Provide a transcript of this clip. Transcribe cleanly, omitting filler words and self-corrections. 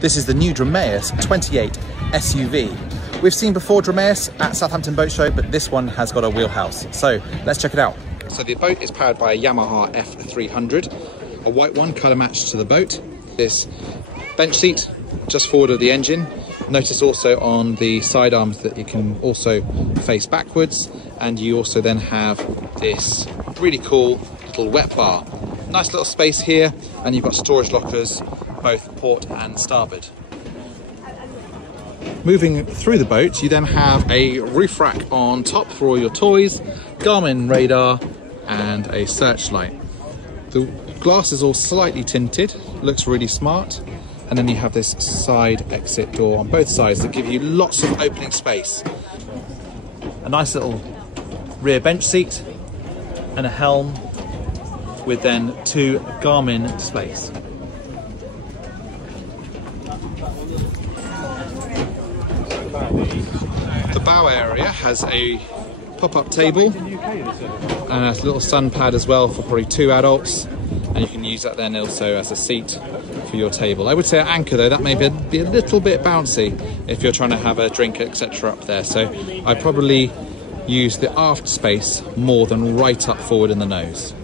This is the new Dromeas 28 SUV. We've seen before Dromeas at Southampton Boat Show, but this one has got a wheelhouse. So let's check it out. So the boat is powered by a Yamaha F300, a white one, colour matched to the boat. This bench seat just forward of the engine. Notice also on the side arms that you can also face backwards, and you also then have this really cool little wet bar. Nice little space here, and you've got storage lockers both port and starboard. Moving through the boat, you then have a roof rack on top for all your toys, Garmin radar and a searchlight. The glass is all slightly tinted, looks really smart, and then you have this side exit door on both sides that give you lots of opening space. A nice little rear bench seat and a helm with then two Garmin displays. The bow area has a pop-up table and a little sun pad as well for probably two adults, and you can use that then also as a seat for your table. I would say at anchor though, that may be a little bit bouncy if you're trying to have a drink, etc. up there, so I probably use the aft space more than right up forward in the nose.